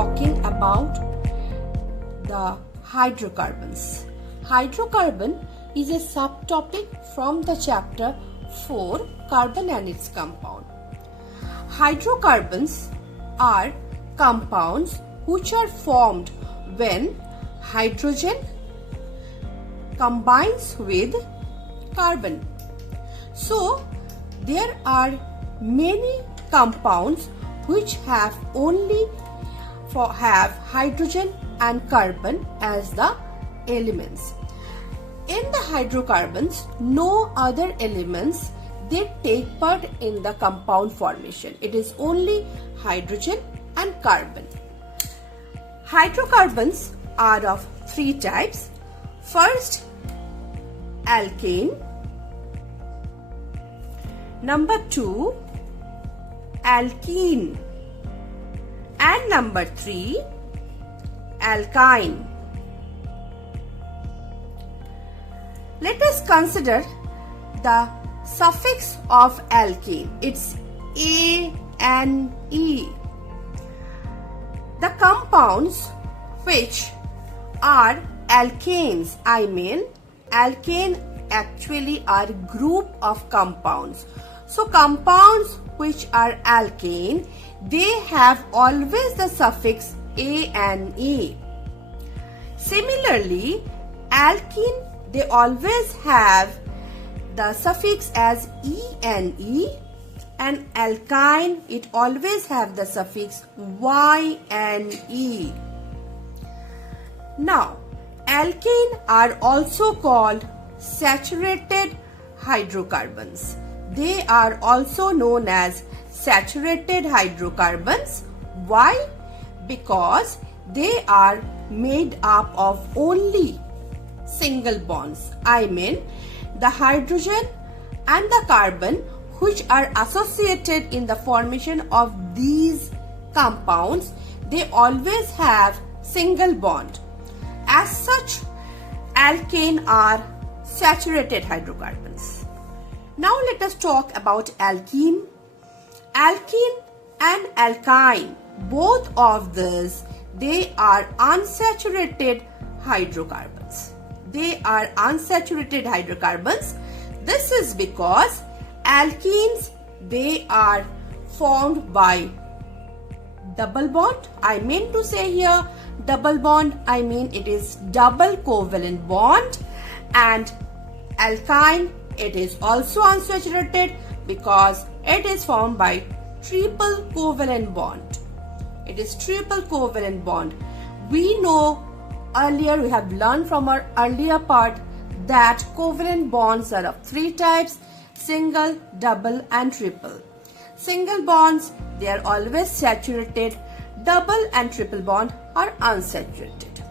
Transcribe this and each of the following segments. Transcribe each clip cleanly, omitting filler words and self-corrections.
talking about the hydrocarbons. Hydrocarbon is a subtopic from the chapter 4, Carbon and its compound. Hydrocarbons are compounds which are formed when hydrogen combines with carbon. So, there are many compounds which have hydrogen and carbon as the elements. In the hydrocarbons, no other elements they take part in the compound formation. It is only hydrogen and carbon. Hydrocarbons are of three types. First, alkane. Number 2, alkene. And number 3, alkyne. Let us consider the suffix of alkane. It's A-N-E. The compounds which are alkanes, alkane actually are group of compounds. So compounds which are alkane, they have always the suffix A-N-E. Similarly, alkene, they always have the suffix as E-N-E, and alkyne, it always have the suffix Y-N-E. Now, alkane are also called saturated hydrocarbons. They are also known as saturated hydrocarbons. Why? Because they are made up of only single bonds. The hydrogen and the carbon which are associated in the formation of these compounds, they always have single bond. As such, alkane are saturated hydrocarbons. Now let us talk about alkene. Alkene and alkyne, both of these, they are unsaturated hydrocarbons. They are unsaturated hydrocarbons. This is because alkenes, they are formed by double bond. I mean to say here double bond, it is double covalent bond, and alkyne, it is also unsaturated because it is formed by triple covalent bond. It is triple covalent bond. We know earlier, we have learned from our earlier part that covalent bonds are of three types: single, double and triple. Single bonds, they are always saturated. Double and triple bond are unsaturated.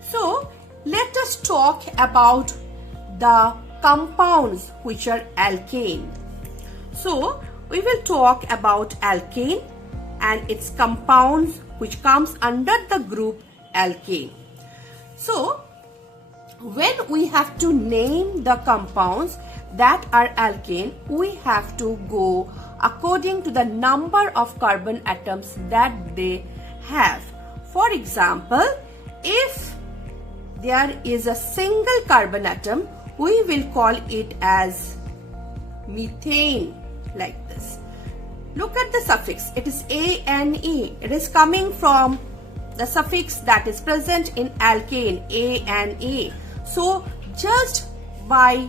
So, let us talk about the compounds which are alkane. So, we will talk about alkane and its compounds which comes under the group alkane. So, when we have to name the compounds that are alkane, we have to go according to the number of carbon atoms that they have. For example, if there is a single carbon atom, we will call it as methane, like this. Look at the suffix, it is A-N-E. It is coming from the suffix that is present in alkane, A-N-E. So just by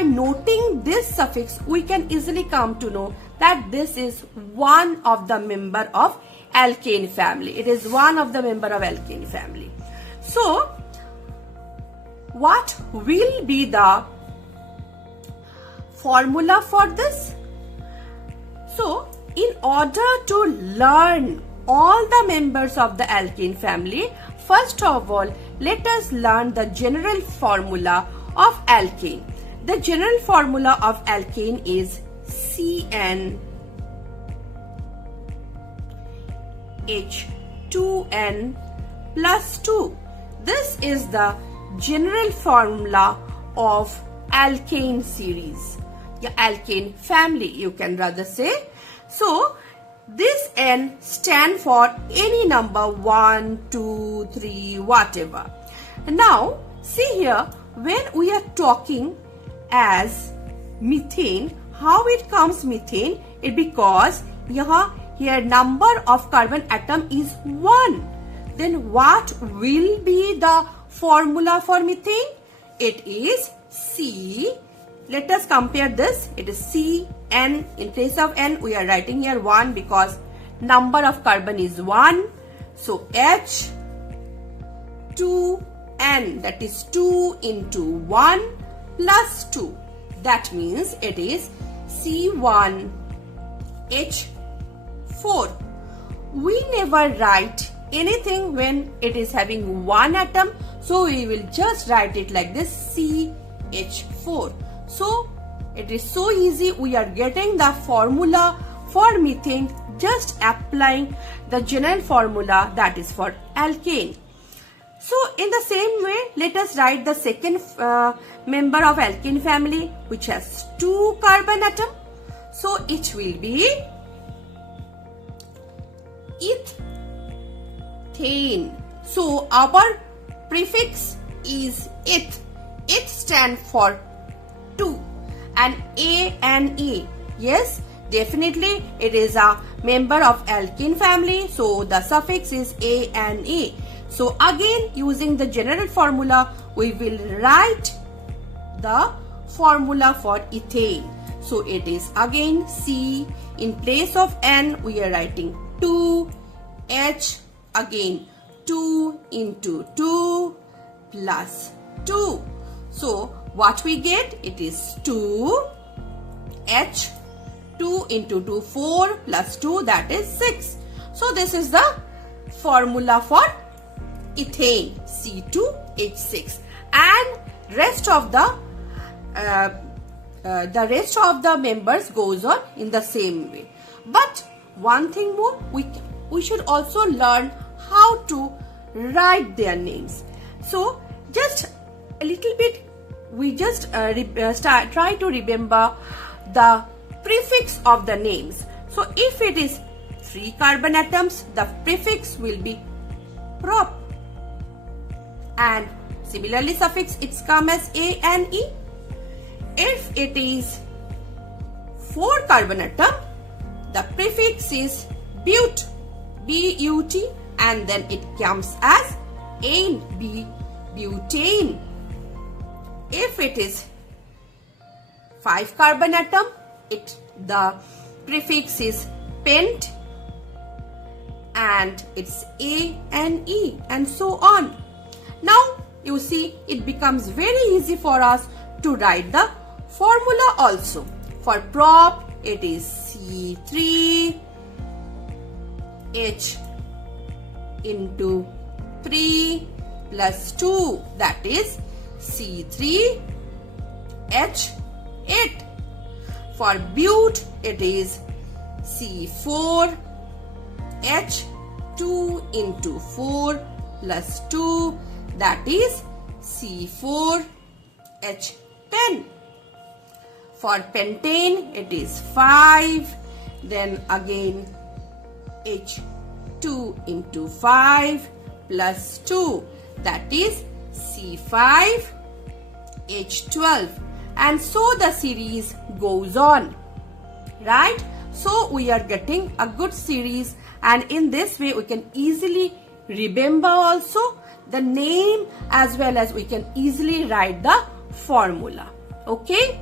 noting this suffix, we can easily come to know that this is one of the member of alkane family. It is one of the member of alkane family. So, what will be the formula for this? So, in order to learn all the members of the alkane family, first of all, let us learn the general formula of alkane. The general formula of alkane is CnH2n plus 2. This is the general formula of alkane series, the alkane family, you can rather say. So N stand for any number 1, 2, 3, whatever. Now see here, when we are talking as methane, how it comes methane? It because here number of carbon atom is 1. Then what will be the formula for methane? It is C. Let us compare this. It is CN. In place of N, we are writing here 1 because number of carbon is 1. So H 2N, that is 2 into 1 plus 2. That means it is C1H4. We never write anything when it is having one atom, so we will just write it like this, CH4. So it is so easy. We are getting the formula for methane just applying the general formula, that is for alkane. So in the same way, let us write the second member of alkane family, which has 2 carbon atom. So it will be ethane. So our prefix is eth. Eth stands for 2 and A and E. Yes, definitely it is a member of alkene family. So the suffix is A and E. So again, using the general formula, we will write the formula for ethane. So it is again C. In place of N, we are writing 2. H, again 2 into 2 plus 2. So what we get? It is 2. H, 2 into 2, 4 plus 2, that is 6. So this is the formula for ethane, C2H6, and rest of the rest of the members goes on in the same way. But one thing more, we should also learn how to write their names. So just a little bit, we just try to remember the prefix of the names. So if it is 3 carbon atoms, the prefix will be prop, and similarly suffix it's come as A and E. If it is 4 carbon atom, the prefix is but, B-U-T, and then it comes as ane, butane. If it is 5 carbon atom, the prefix is pent, and it's A and E, and so on. Now you see, it becomes very easy for us to write the formula also. For prop, it is C3H into 3 plus 2, that is C3H8. For but, it is C4H2 into 4 plus 2, that is C4H10. For pentane, it is 5, then again H2 into 5 plus 2, that is C5H12, and so the series goes on, right? So we are getting a good series, and in this way we can easily remember also the name, as well as we can easily write the formula. Okay?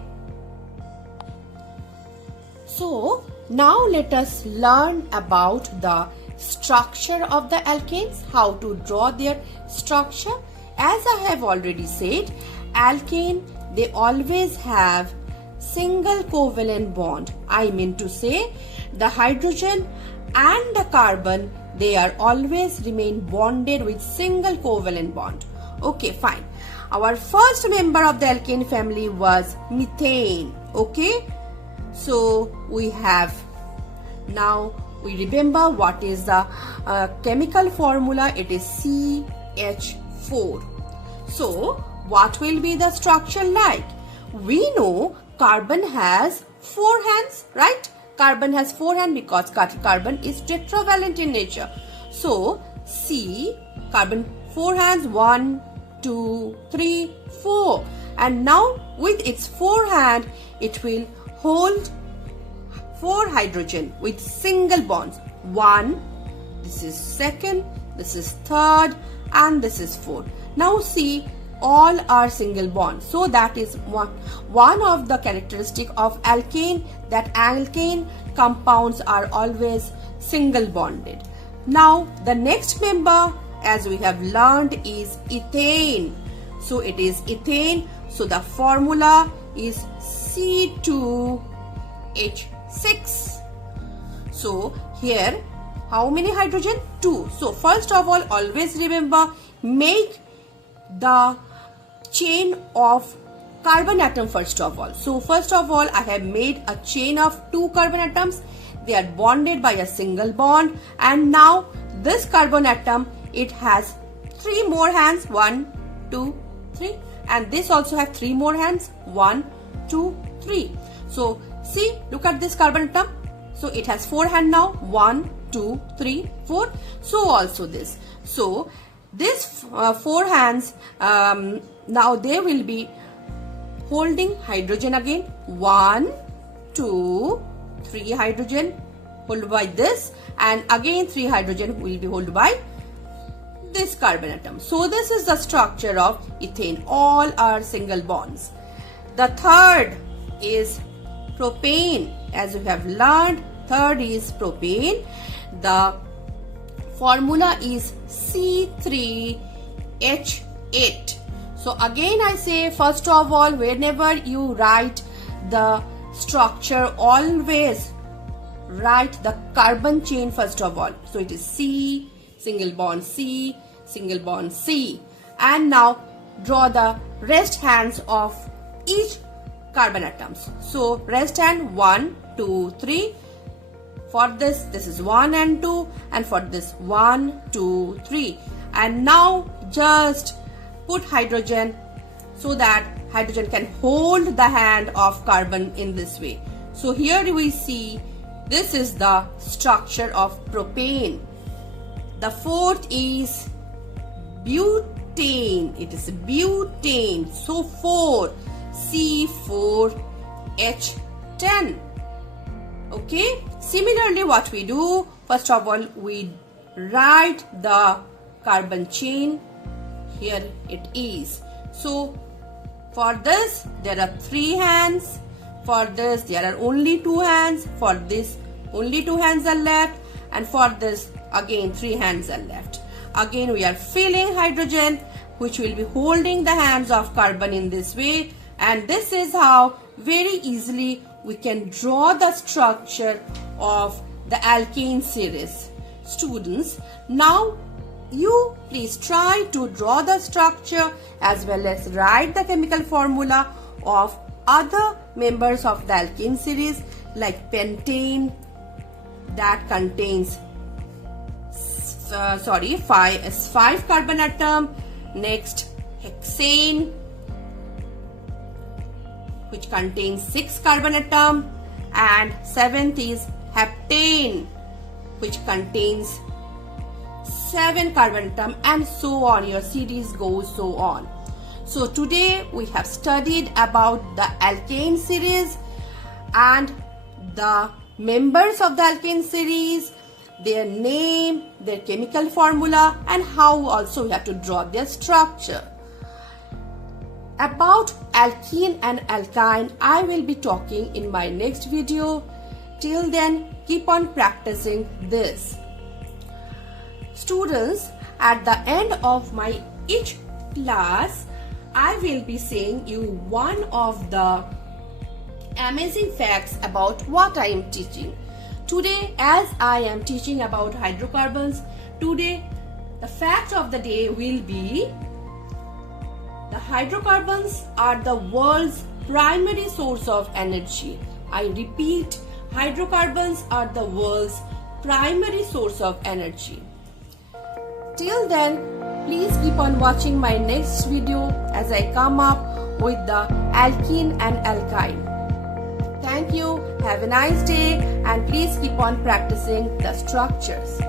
So now let us learn about the structure of the alkanes, how to draw their structure. As I have already said, alkane, they always have single covalent bond. I mean to say, the hydrogen and the carbon, they are always remain bonded with single covalent bond. Okay, fine. Our first member of the alkane family was methane. Okay, so we have, now we remember what is the chemical formula. It is CH4. So what will be the structure like? We know carbon has 4 hands, right? carbon has 4 hands because carbon is tetravalent in nature. So C, carbon 4 hands, 1, 2, 3, 4. And now with its 4 hand, it will hold 4 hydrogen with single bonds. 1, this is second, this is third, and this is fourth. Now see, all are single bonds. So that is one of the characteristic of alkane, that alkane compounds are always single bonded. Now the next member, as we have learned, is ethane. So it is ethane. So the formula is C2H6. So here, how many hydrogen? 2. So first of all, always remember, make the chain of carbon atom first of all. So first of all, I have made a chain of 2 carbon atoms. They are bonded by a single bond. And now this carbon atom, it has 3 more hands. 1, 2, 3. And this also have 3 more hands. 1, 2, 3. So see, look at this carbon atom. So it has 4 hands now. 1, 2, 3, 4. So also this. So this 4 hands, now they will be holding hydrogen again. 1, 2, 3 hydrogen held by this, and again 3 hydrogen will be held by this carbon atom. So this is the structure of ethane. All are single bonds. The third is propane. As we have learned, third is propane. The formula is C3H8. So again I say, first of all, whenever you write the structure, always write the carbon chain first of all. So it is C, single bond C, single bond C. And now draw the rest hands of each carbon atoms. So rest hand 1, 2, 3. For this is 1 and 2, and for this 1, 2, 3. And now just put hydrogen so that hydrogen can hold the hand of carbon in this way. So here we see, this is the structure of propane. The fourth is butane. It is butane. So 4, C4H10. Okay. Similarly, what we do, first of all, we write the carbon chain. Here it is. So for this there are 3 hands. For this there are only 2 hands. For this only 2 hands are left. And for this again 3 hands are left. Again we are filling hydrogen, which will be holding the hands of carbon in this way. And this is how very easily we can draw the structure of the alkane series. Students, now you please try to draw the structure as well as write the chemical formula of other members of the alkane series, like pentane, that contains 5 carbon atom. Next, hexane, which contains 6 carbon atom, and 7th is heptane, which contains 7 carbon atom, and so on. Your series goes so on. So today we have studied about the alkane series and the members of the alkane series, their name, their chemical formula, and how also we have to draw their structure. About alkene and alkyne, I will be talking in my next video. Till then, keep on practicing this. Students, at the end of my each class, I will be saying you one of the amazing facts about what I am teaching. Today, as I am teaching about hydrocarbons, today the fact of the day will be the hydrocarbons are the world's primary source of energy. I repeat, hydrocarbons are the world's primary source of energy. Till then, please keep on watching my next video as I come up with the alkene and alkyne. Thank you. you. Have a nice day and please keep on practicing the structures.